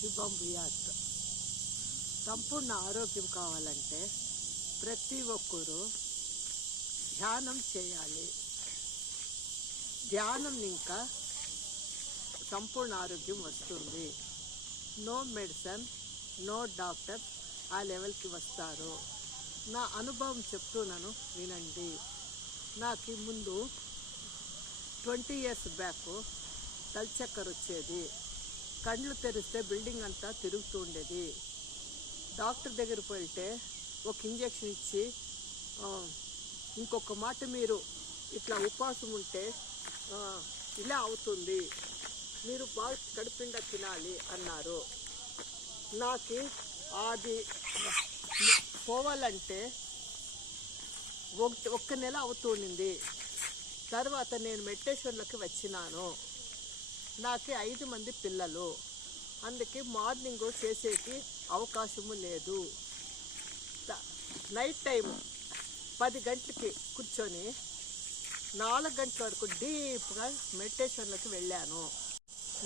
శుభం భూయాత్. సంపూర్ణ ఆరోగ్యం కావాలంటే ప్రతి ఒక్కరూ ధ్యానం చేయాలి. ధ్యానం ఇంకా సంపూర్ణ ఆరోగ్యం వస్తుంది. నో మెడిసిన్, నో డాక్టర్ ఆ లెవెల్కి వస్తారు. నా అనుభవం చెప్తున్నాను, వినండి. నాకు ముందు 20 years బ్యాక్ తలచక్కర వచ్చేది. కళ్ళు తెరిస్తే బిల్డింగ్ అంతా తిరుగుతూ ఉండేది. డాక్టర్ దగ్గరికి వెళ్తే ఒక ఇంజెక్షన్ ఇచ్చి, ఇంకొక మాట మీరు ఇట్లా ఉపవాసం ఉంటే ఇలా అవుతుంది, మీరు బాగా కడుపుండా తినాలి అన్నారు. నాకు అది పోవాలంటే ఒక్క నెల అవుతుండింది. తర్వాత నేను మెడిటేషన్లోకి వచ్చినాను. నాకు 5 మంది పిల్లలు, అందుకే మార్నింగ్ చేసేకి అవకాశము లేదు. నైట్ టైం 10 గంటలకి కూర్చొని 4 గంటల వరకు డీప్గా మెడిటేషన్లోకి వెళ్ళాను.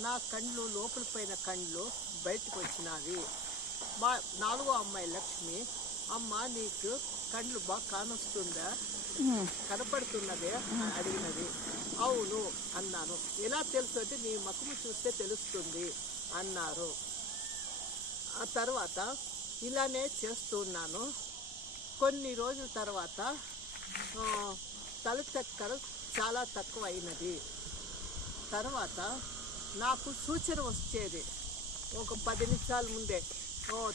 నా కళ్ళు లోపల పైన కళ్ళు బయటకు వచ్చినవి. మా 4వ అమ్మాయి లక్ష్మి, అమ్మ నీకు కళ్ళు బాగా కానొస్తుందా, కనపడుతున్నదే అడిగినది. అవును అన్నాను. ఎలా తెలుసు అంటే నీ ముఖము చూస్తే తెలుస్తుంది అన్నారు. ఆ తర్వాత ఇలానే చేస్తున్నాను. కొన్ని రోజుల తర్వాత తల చక్కర చాలా తక్కువ అయినది. తర్వాత నాకు సూచన వచ్చేది ఒక 10 నిమిషాల ముందే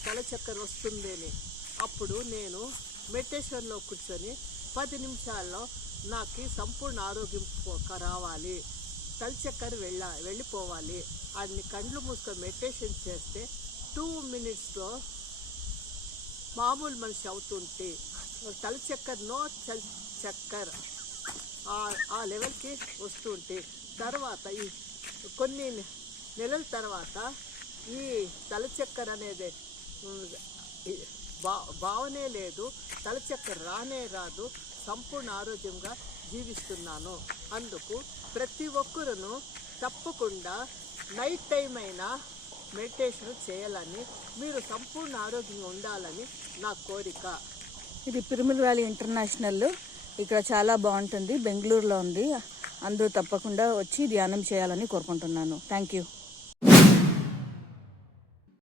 తల చక్కర వస్తుంది అని. అప్పుడు నేను మెడిటేషన్లో కూర్చొని 10 నిమిషాల్లో నాకు సంపూర్ణ ఆరోగ్యం రావాలి, తల చక్కర వెళ్ళిపోవాలి అన్ని కళ్ళు మూసుకొని మెడిటేషన్ చేస్తే 2 minutesలో మామూలు మనిషి అవుతుంటే తల చక్కర నో చక్కర ఆ లెవెల్కి వస్తుంటే, తర్వాత ఈ కొన్ని నెలల తర్వాత ఈ తల చక్కర అనేది భావనే లేదు, తల చక్కర రానే రాదు, సంపూర్ణ ఆరోగ్యంగా జీవిస్తున్నాను. అందుకు ప్రతి ఒక్కరును తప్పకుండా నైట్ టైం అయినా మెడిటేషన్ చేయాలని, మీరు సంపూర్ణ ఆరోగ్యంగా ఉండాలని నా కోరిక. ఇది పిరమిడ్ వ్యాలీ ఇంటర్నేషనల్. ఇక్కడ చాలా బాగుంటుంది. బెంగళూరులో ఉంది. అందరూ తప్పకుండా వచ్చి ధ్యానం చేయాలని కోరుకుంటున్నాను. Thank you.